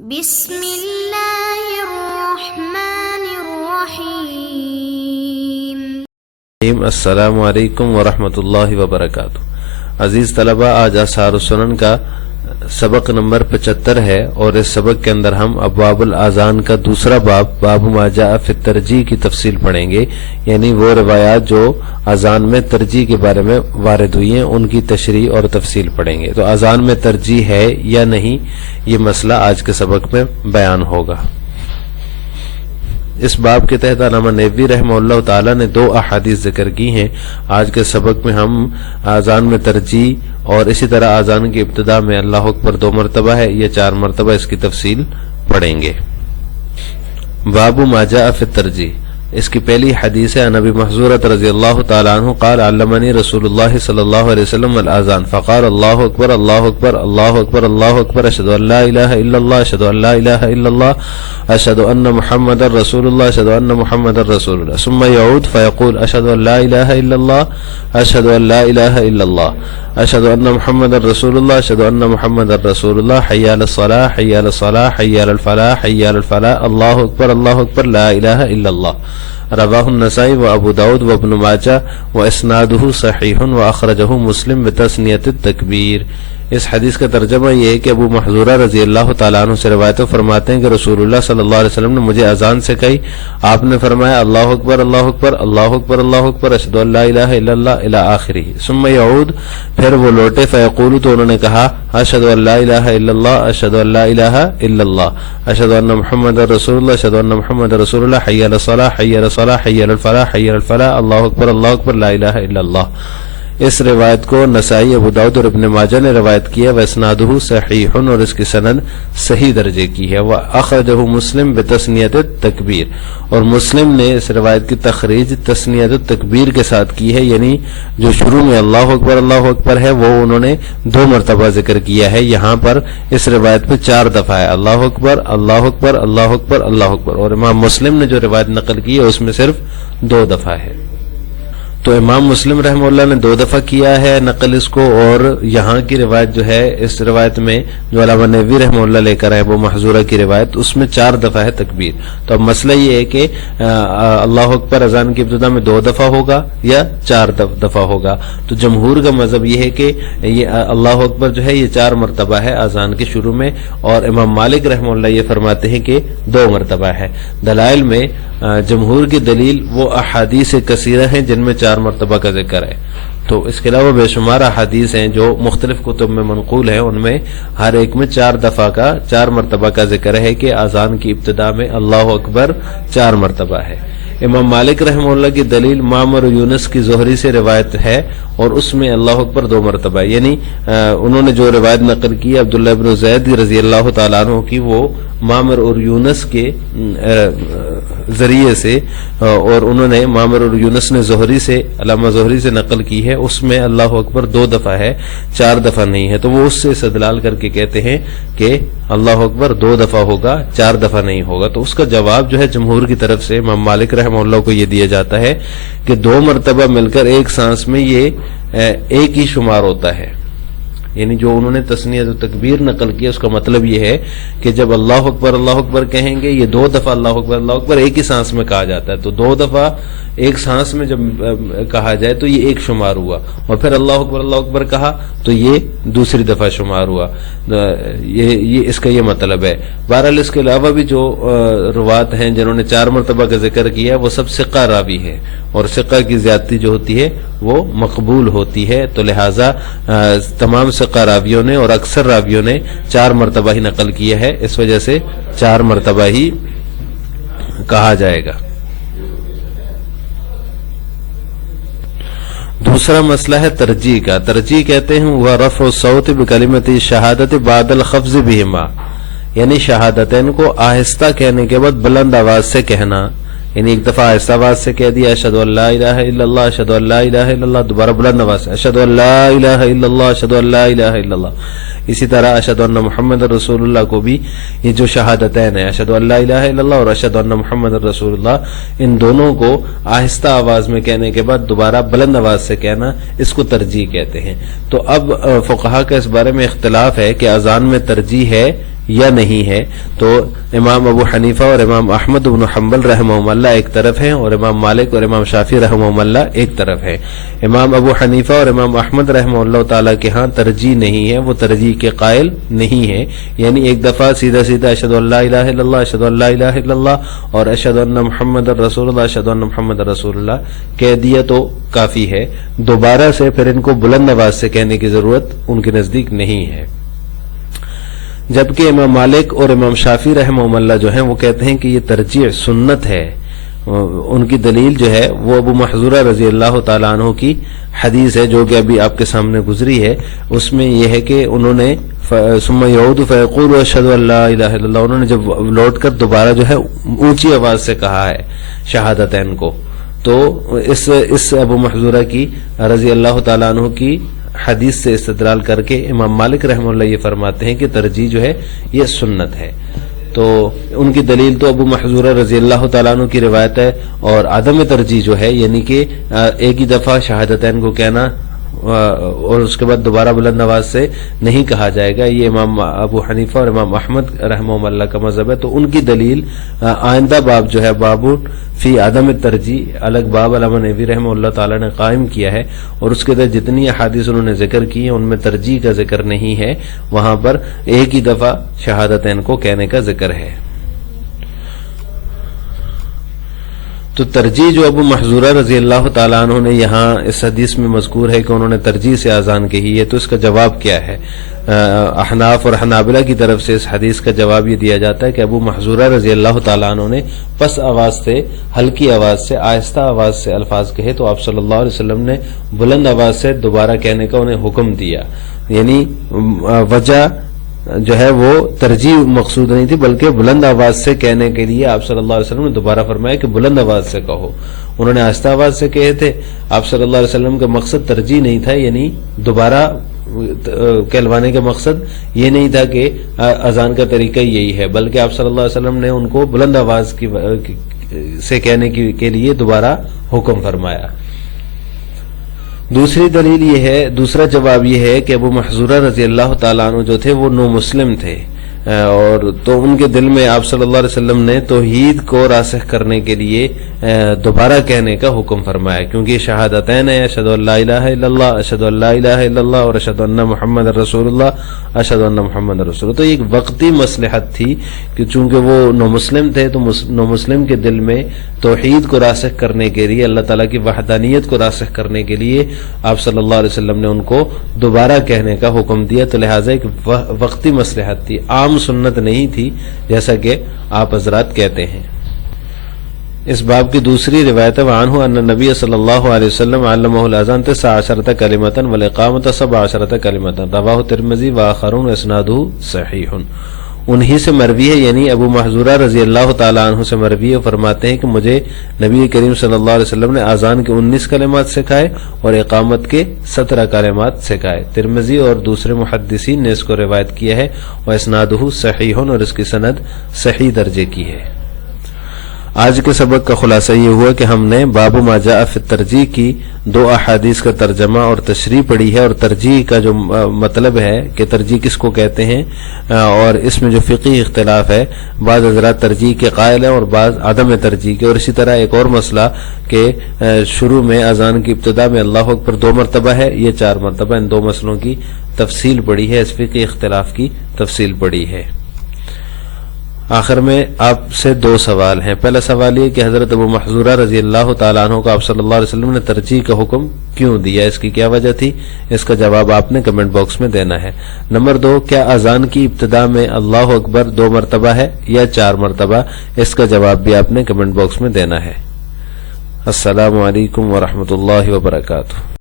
بسم اللہ الرحمن الرحیم۔ السلام علیکم ورحمۃ اللہ وبرکاتہ۔ عزیز طلبہ، آج آثار السنن کا سبق نمبر 75 ہے اور اس سبق کے اندر ہم ابواب الاذان کا دوسرا باب ما جاء فی الترجیح کی تفصیل پڑھیں گے، یعنی وہ روایات جو اذان میں ترجیح کے بارے میں وارد ہوئی ہیں ان کی تشریح اور تفصیل پڑھیں گے۔ تو اذان میں ترجیح ہے یا نہیں، یہ مسئلہ آج کے سبق میں بیان ہوگا۔ اس باب کے تحت علامہ نیووی رحمہ اللہ تعالی نے 2 احادیث ذکر کی ہیں۔ آج کے سبق میں ہم اذان میں ترجیح اور اسی طرح اذان کی ابتدا میں اللہ اکبر 2 مرتبہ ہے یا 4 مرتبہ، اس کی تفصیل پڑھیں گے۔ باب ما جاء فی الترجیح، اس کی پہلی حدیث ہے نبی محذورۃ رضی اللہ تعالی عنہ قال علمنی رسول اللہ صلی اللہ علیہ وسلم الاذان فقال اللہ اکبر اللہ اکبر اللہ اکبر اللہ اکبر اشہد ان لا الہ الا اللہ اشہد ان لا الہ الا اللہ اشہد ان محمد رسول اللہ اشہد ان محمد رسول اللہ ثم يعود فيقول اشہد ان لا الہ الا اللہ اشہد ان لا الہ الا اللہ اشہد ان محمد رسول اللہ اشہد ان محمد رسول اللہ حی علی الصلاۃ حی علی الصلاۃ حی علی الفلاح حی علی الفلاح اللہ اکبر لا الہ الا اللہ۔ رواہ النسائی و ابو داود و ابن ماجہ و اسنادہ صحیح و اخرجہ مسلم بتثنیۃ التکبیر۔ اس حدیث کا ترجمہ یہ ہے کہ ابو محذورہ رضی اللہ تعالیٰ عنہ سے روایت فرماتے ہیں کہ رسول اللہ صلی اللہ علیہ وسلم نے مجھے اذان سے کہی، آپ نے فرمایا اللہ اکبر اللہ اکبر اللہ اکبر اللہ اکبر اشہد ان لا الہ الا اللہ الی آخرہ، ثم یعود، پھر وہ لوٹے فیقول، تو انہوں نے کہا اشہد ان لا الہ الا اللہ اشہد ان لا الہ الا اللہ اشہد ان محمد رسول اللہ اشہد ان محمد رسول اللہ حی علی الصلاۃ حی علی الصلاۃ حی علی الفلاح حی علی الفلاح اللہ اکبر لا الہ الا اللہ۔ اس روایت کو نسائی، ابو داؤد اور ابن ماجہ نے روایت کیا، و اسنادہ صحیح، اور اس کی سند صحیح درجے کی ہے، و اخرجہ مسلم بتثنیۃ التکبیر، اور مسلم نے اس روایت کی تخریج تثنیۃ التکبیر کے ساتھ کی ہے، یعنی جو شروع میں اللہ اکبر ہے وہ انہوں نے 2 مرتبہ ذکر کیا ہے، یہاں پر اس روایت میں 4 دفعہ ہے اللہ اکبر اللہ اکبر اللہ اکبر اللہ اکبر، اور امام مسلم نے جو روایت نقل کی ہے اس میں صرف 2 دفعہ ہے۔ تو امام مسلم رحمہ اللہ نے 2 دفعہ کیا ہے نقل اس کو، اور یہاں کی روایت جو ہے، اس روایت میں جو علامہ نیووی رحمہ اللہ لے کر آئے وہ محذورہ کی روایت، اس میں 4 دفعہ ہے تکبیر۔ تو اب مسئلہ یہ ہے کہ اللہ اکبر اذان کی ابتدا میں 2 دفعہ ہوگا یا 4 دفعہ ہوگا۔ تو جمہور کا مذہب یہ ہے کہ یہ اللہ اکبر جو ہے یہ 4 مرتبہ ہے اذان کے شروع میں، اور امام مالک رحمہ اللہ یہ فرماتے ہیں کہ 2 مرتبہ ہے۔ دلائل میں جمہور کی دلیل وہ احادیث کثیرہ ہیں جن میں 4 مرتبہ کا ذکر ہے، تو اس کے علاوہ بے شمار احادیث ہیں جو مختلف کتب میں منقول ہیں، ان میں ہر ایک میں 4 مرتبہ کا ذکر ہے کہ اذان کی ابتدا میں اللہ اکبر 4 مرتبہ ہے۔ امام مالک رحمہ اللہ کی دلیل معمر و یونس کی زہری سے روایت ہے، اور اس میں اللہ اکبر 2 مرتبہ، یعنی انہوں نے جو روایت نقل کی عبداللہ بن زید رضی اللہ تعالیٰ عنہ کی، وہ معمر اور یونس کے ذریعے سے، اور انہوں نے معمر اور یونس نے زہری سے، علامہ زہری سے نقل کی ہے، اس میں اللہ اکبر 2 دفعہ ہے، 4 دفعہ نہیں ہے، تو وہ اس سے استدلال کر کے کہتے ہیں کہ اللہ اکبر 2 دفعہ ہوگا، 4 دفعہ نہیں ہوگا۔ تو اس کا جواب جو ہے جمہور کی طرف سے امام مالک رحمہ اللہ کو یہ دیا جاتا ہے کہ 2 مرتبہ مل کر ایک سانس میں یہ ایک ہی شمار ہوتا ہے، یعنی جو انہوں نے تثنیۃ التکبیر نقل کیا اس کا مطلب یہ ہے کہ جب اللہ اکبر کہیں گے، یہ 2 دفعہ اللہ اکبر ایک ہی سانس میں کہا جاتا ہے، تو 2 دفعہ ایک سانس میں جب کہا جائے تو یہ ایک شمار ہوا، اور پھر اللہ اکبر کہا تو یہ دوسری دفعہ شمار ہوا، یہ اس کا یہ مطلب ہے۔ بہرحال اس کے علاوہ بھی جو روات ہیں جنہوں نے 4 مرتبہ کا ذکر کیا وہ سب ثقہ راوی ہے، اور ثقہ کی زیادتی جو ہوتی ہے وہ مقبول ہوتی ہے، تو لہٰذا تمام ثقہ راویوں نے اور اکثر راویوں نے 4 مرتبہ ہی نقل کیا ہے، اس وجہ سے 4 مرتبہ ہی کہا جائے گا۔ دوسرا مسئلہ ہے ترجیح کا۔ ترجیح کہتے ہیں وہ رفع الصوت بکلمۃ الشہادۃ بعد الخفض بہما، یعنی شہادتین کو آہستہ کہنے کے بعد بلند آواز سے کہنا، یعنی ایک دفعہ آہستہ آواز سے کہہ دیا اشہد ان لا الہ الا اللہ اشہد ان لا الہ الا اللہ، دوبارہ بلند آواز سے اشہد ان لا الہ الا اللہ اشہد ان لا الہ الا اللہ، اسی طرح اشہد ان محمد رسول اللہ کو بھی یہ جو شہادتین ہیں اشہد ان لا الہ الا اللہ اور اشہد ان محمد رسول اللہ، ان دونوں کو آہستہ آواز میں کہنے کے بعد دوبارہ بلند آواز سے کہنا، اس کو ترجیح کہتے ہیں۔ تو اب فقہا کا اس بارے میں اختلاف ہے کہ اذان میں ترجیح ہے یا نہیں ہے، تو امام ابو حنیفہ اور امام احمد بن حنبل رحمہم اللہ ایک طرف ہیں اور امام مالک اور امام شافعی رحمہم اللہ ایک طرف ہیں۔ امام ابو حنیفہ اور امام احمد رحمہ اللہ تعالیٰ کے ہاں ترجیح نہیں ہے، وہ ترجیح کے قائل نہیں ہے، یعنی ایک دفعہ سیدھا سیدھا اشہد ان لا الہ الا اللہ، اشہد ان لا الہ الا اللہ اور اشہد ان محمد رسول اللہ، اشہد ان محمد رسول اللہ کہہ دیا تو کافی ہے، دوبارہ سے پھر ان کو بلند آواز سے کہنے کی ضرورت ان کے نزدیک نہیں ہے۔ جبکہ امام مالک اور امام شافعی رحمہ اللہ جو ہیں وہ کہتے ہیں کہ یہ ترجیح سنت ہے۔ ان کی دلیل جو ہے وہ ابو محذورہ رضی اللہ تعالیٰ عنہ کی حدیث ہے جو کہ ابھی آپ کے سامنے گزری ہے، اس میں یہ ہے کہ انہوں نے ثم یعود فیقول اشہد ان لا الہ الا اللہ، انہوں نے جب لوٹ کر دوبارہ جو ہے اونچی آواز سے کہا ہے شہادتین کو، تو اس ابو محذورہ کی رضی اللہ تعالیٰ عنہ کی حدیث سے استدلال کر کے امام مالک رحمہ اللہ یہ فرماتے ہیں کہ ترجیح جو ہے یہ سنت ہے۔ تو ان کی دلیل تو ابو محذورہ رضی اللہ تعالیٰ عنہ کی روایت ہے، اور عدم ترجیح جو ہے یعنی کہ ایک ہی دفعہ شہادتین کو کہنا اور اس کے بعد دوبارہ بلند آواز سے نہیں کہا جائے گا، یہ امام ابو حنیفہ اور امام احمد رحمہ اللہ کا مذہب ہے۔ تو ان کی دلیل آئندہ باب جو ہے باب فی عدم ترجیح، الگ باب علامہ نووی رحمہ اللہ تعالیٰ نے قائم کیا ہے، اور اس کے اندر جتنی احادیث انہوں نے ذکر کی ہیں ان میں ترجیح کا ذکر نہیں ہے، وہاں پر ایک ہی دفعہ شہادتین کو کہنے کا ذکر ہے۔ تو ترجیح جو ابو محذورہ رضی اللہ تعالیٰ عنہ نے یہاں اس حدیث میں مذکور ہے کہ انہوں نے ترجیح سے اذان کہی ہے، تو اس کا جواب کیا ہے؟ احناف اور حنابلہ کی طرف سے اس حدیث کا جواب یہ دیا جاتا ہے کہ ابو محذورہ رضی اللہ تعالیٰ عنہ نے پس آواز سے، ہلکی آواز سے، آہستہ آواز سے الفاظ کہے، تو آپ صلی اللہ علیہ وسلم نے بلند آواز سے دوبارہ کہنے کا انہیں حکم دیا، یعنی وجہ جو ہے وہ ترجیح مقصود نہیں تھی بلکہ بلند آواز سے کہنے کے لیے آپ صلی اللہ علیہ وسلم نے دوبارہ فرمایا کہ بلند آواز سے کہو۔ انہوں نے آہستہ آواز سے کہے تھے، آپ صلی اللہ علیہ وسلم کا مقصد ترجیح نہیں تھا، یعنی دوبارہ کہلوانے کا مقصد یہ نہیں تھا کہ اذان کا طریقہ یہی ہے، بلکہ آپ صلی اللہ علیہ وسلم نے ان کو بلند آواز سے کہنے کے لیے دوبارہ حکم فرمایا۔ دوسری دلیل یہ ہے، دوسرا جواب یہ ہے کہ ابو محذورہ رضی اللہ تعالیٰ عنہ جو تھے وہ نو مسلم تھے، اور تو ان کے دل میں آپ صلی اللہ علیہ وسلم نے توحید کو راسخ کرنے کے لیے دوبارہ کہنے کا حکم فرمایا، کیونکہ شہادتین ہے، اشہد ان لا الہ الا اللہ، اشہد ان لا الہ الا اللہ اور اشہد ان محمد رسول اللہ، اشہد ان محمد رسول اللہ۔ تو ایک وقتی مصلحت تھی کہ چونکہ وہ نو مسلم تھے تو نو مسلم کے دل میں توحید کو راسخ کرنے کے لیے، اللہ تعالیٰ کی وحدانیت کو راسخ کرنے کے لیے آپ صلی اللہ علیہ وسلم نے ان کو دوبارہ کہنے کا حکم دیا، تو لہٰذا ایک وقتی مصلحت تھی، عام سنت نہیں تھی جیسا کہ آپ حضرات کہتے ہیں۔ اس باب کی دوسری روایت وعنہ ان نبی صلی اللہ علیہ وسلم علمہ الاذان 19 کلمۃ والاقامۃ 17 کلمۃ، رواہ ترمذی وآخرون اسنادہ صحیح۔ انہی سے مروی ہے، یعنی ابو محذورہ رضی اللہ تعالیٰ عنہ سے مروی ہے، فرماتے ہیں کہ مجھے نبی کریم صلی اللہ علیہ وسلم نے اذان کے 19 کلمات سکھائے اور اقامت کے 17 کلمات سکھائے۔ ترمذی اور دوسرے محدثین نے اس کو روایت کیا ہے، واسنادہ صحیح، اور اس کی سند صحیح درجے کی ہے۔ آج کے سبق کا خلاصہ یہ ہوا کہ ہم نے باب ما جاء فی الترجیح کی 2 احادیث کا ترجمہ اور تشریح پڑھی ہے، اور ترجیح کا جو مطلب ہے کہ ترجیح کس کو کہتے ہیں، اور اس میں جو فقہی اختلاف ہے، بعض حضرات ترجیح کے قائل ہیں اور بعض عدم ترجیح کے، اور اسی طرح ایک اور مسئلہ کہ شروع میں اذان کی ابتدا میں اللہ اکبر 2 مرتبہ ہے، یہ 4 مرتبہ، ان 2 مسئلوں کی تفصیل پڑھی ہے، اس فقہی اختلاف کی تفصیل پڑھی ہے۔ آخر میں آپ سے 2 سوال ہیں۔ پہلا سوال یہ کہ حضرت ابو محذورہ رضی اللہ تعالیٰ عنہ کو آپ صلی اللہ علیہ وسلم نے ترجیح کا حکم کیوں دیا، اس کی کیا وجہ تھی، اس کا جواب آپ نے کمنٹ باکس میں دینا ہے۔ نمبر 2، کیا اذان کی ابتدا میں اللہ اکبر 2 مرتبہ ہے یا 4 مرتبہ، اس کا جواب بھی آپ نے کمنٹ باکس میں دینا ہے۔ السلام علیکم ورحمۃ اللہ وبرکاتہ۔